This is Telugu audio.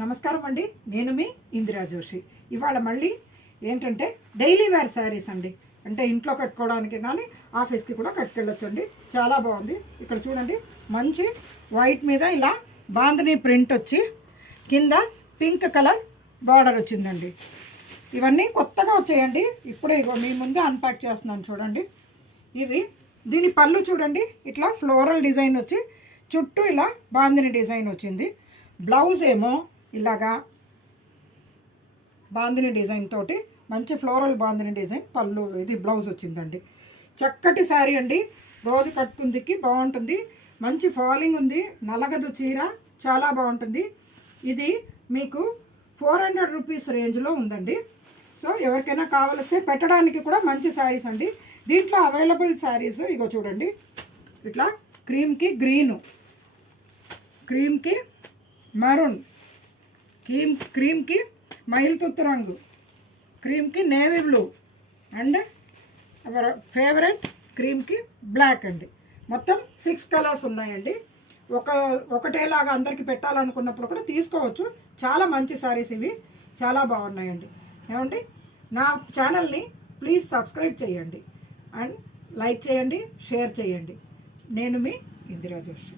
నమస్కారం అండి, నేను మీ ఇందిరా జోషి. ఇవాళ మళ్ళీ ఏంటంటే డైలీ వేర్ శారీస్ అండి. అంటే ఇంట్లో కట్టుకోవడానికి కానీ ఆఫీస్కి కూడా కట్టుకెళ్ళొచ్చండి. చాలా బాగుంది. ఇక్కడ చూడండి, మంచి వైట్ మీద ఇలా బాందిని ప్రింట్ వచ్చి కింద పింక్ కలర్ బార్డర్ వచ్చిందండి. ఇవన్నీ కొత్తగా వచ్చాయండి. ఇప్పుడే ఇగో మీ ముందే అన్పాక్ చేస్తున్నాను చూడండి. ఇవి దీని పళ్ళు చూడండి, ఇట్లా ఫ్లోరల్ డిజైన్ వచ్చి చుట్టూ ఇలా బాందిని డిజైన్ వచ్చింది. బ్లౌజ్ ఏమో ఇలాగా బాందిని డిజైన్ తోటి మంచి ఫ్లోరల్ బాందిని డిజైన్ పళ్ళు, ఇది బ్లౌజ్ వచ్చిందండి. చక్కటి శారీ అండి, రోజు కట్టుకుందికి బాగుంటుంది. మంచి ఫాలింగ్ ఉంది, నలగదు చీర, చాలా బాగుంటుంది. ఇది మీకు 400 రూపీస్ రేంజ్లో ఉందండి. సో ఎవరికైనా కావాలిస్తే పెట్టడానికి కూడా మంచి శారీస్ అండి. దీంట్లో అవైలబుల్ శారీస్ ఇగో చూడండి, ఇట్లా క్రీమ్కి గ్రీను, క్రీమ్కి మరూన్, క్రీమ్కి మైల్ తుత్తు రంగు, క్రీమ్కి navy blue and our favourite క్రీమ్కి బ్లాక్ అండి. మొత్తం 6 కలర్స్ ఉన్నాయండి. ఒకటేలాగా అందరికీ పెట్టాలనుకున్నప్పుడు కూడా తీసుకోవచ్చు. చాలా మంచి శారీస్ ఇవి, చాలా బాగున్నాయండి. ఏమండి, నా ఛానల్ని ప్లీజ్ సబ్స్క్రైబ్ చేయండి అండ్ లైక్ చేయండి, షేర్ చేయండి. నేను మీ ఇందిరా జోషి.